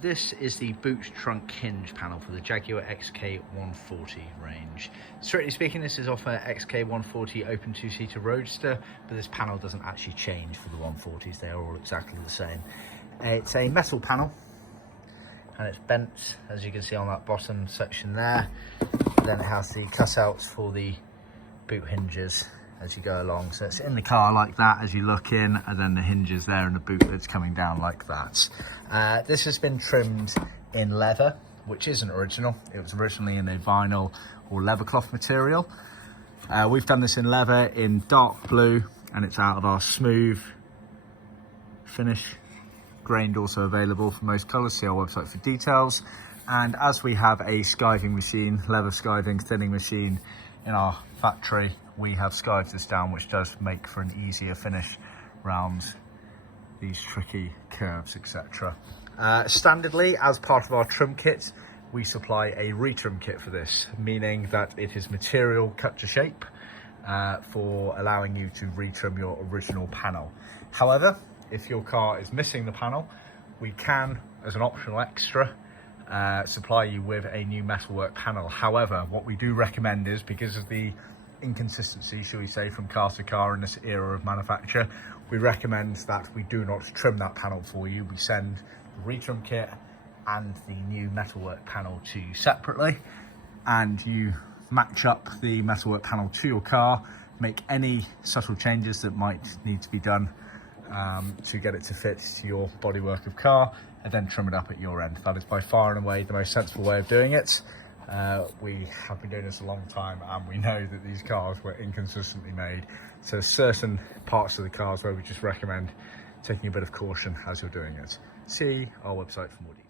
This is the Boot Trunk Hinge Panel for the Jaguar XK140 range. Strictly speaking, this is off a XK140 Open Two-Seater Roadster, but this panel doesn't actually change for the 140s. They are all exactly the same. It's a metal panel, and it's bent, as you can see on that bottom section there. Then it has the cutouts for the boot hinges as you go along. So it's in the car like that as you look in, and then the hinges there and the boot that's coming down like that. This has been trimmed in leather, which isn't original. It was originally in a vinyl or leathercloth material. We've done this in leather in dark blue, and it's out of our smooth finish. Grained also available for most colours. See our website for details. And as we have a skiving machine, leather skiving, thinning machine in our factory, we have skived this down, which does make for an easier finish around these tricky curves, etc. Standardly, as part of our trim kit, we supply a retrim kit for this, meaning that it is material cut to shape for allowing you to retrim your original panel. However, if your car is missing the panel, we can, as an optional extra, supply you with a new metalwork panel. However, what we do recommend is, because of the inconsistency, shall we say, from car to car in this era of manufacture, we recommend that we do not trim that panel for you. We send the retrim kit and the new metalwork panel to you separately, and you match up the metalwork panel to your car, make any subtle changes that might need to be done to get it to fit to your bodywork of car, and then trim it up at your end. That is by far and away the most sensible way of doing it. We have been doing this a long time, and we know that these cars were inconsistently made. So there's certain parts of the cars where we just recommend taking a bit of caution as you're doing it. See our website for more details.